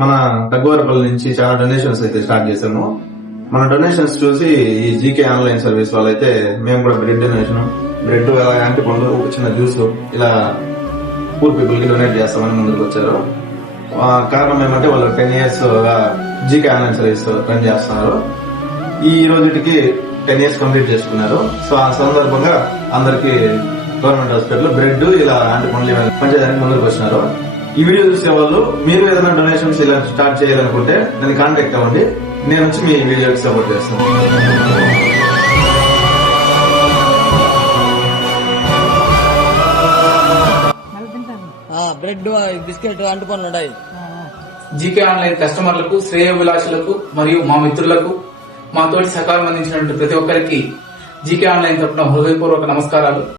మన తగ్గువారపల్లి నుంచి చాలా డొనేషన్స్ అయితే స్టార్ట్ చేసాము. మన డొనేషన్స్ చూసి ఈ జీకే ఆన్లైన్ సర్వీస్ వాళ్ళైతే మేము కూడా బ్రెడ్ డొనేషన్, బ్రెడ్ యాంటీ పండ్లు, ఒక చిన్న జ్యూస్ ఇలా పూర్ పీపుల్ కి డొనేట్ చేస్తామని ముందుకు వచ్చారు. కారణం ఏమంటే వాళ్ళు 10 years GK online service run చేస్తున్నారు. ఈ రోజుకి 10 years కంప్లీట్ చేసుకున్నారు. సో ఆ సందర్భంగా అందరికి గవర్నమెంట్ హాస్పిటల్ బ్రెడ్ ఇలా యాంటీ పండ్లు పనిచేయడానికి ముందుకు వచ్చినారు. ఈ వీడియో చూసే వాళ్ళు మీరు ఏదైనా డొనేషన్స్ ఇలా స్టార్ట్ చేయాలనుకుంటే నన్ను కాంటాక్ట్ అవ్వండి. నేను వచ్చి మీ వీడియోకి సపోర్ట్ చేస్తాను. బ్రెడ్ బిస్కెట్ అంటుకొని ఉన్నాయి. జీకే ఆన్లైన్ కస్టమర్లకు, శ్రేయోభిలాషులకు మరియు మా మిత్రులకు మా తోటి సహకారం అందించినటువంటి ప్రతి ఒక్కరికి జీకే ఆన్లైన్ తరపున హృదయపూర్వక నమస్కారాలు.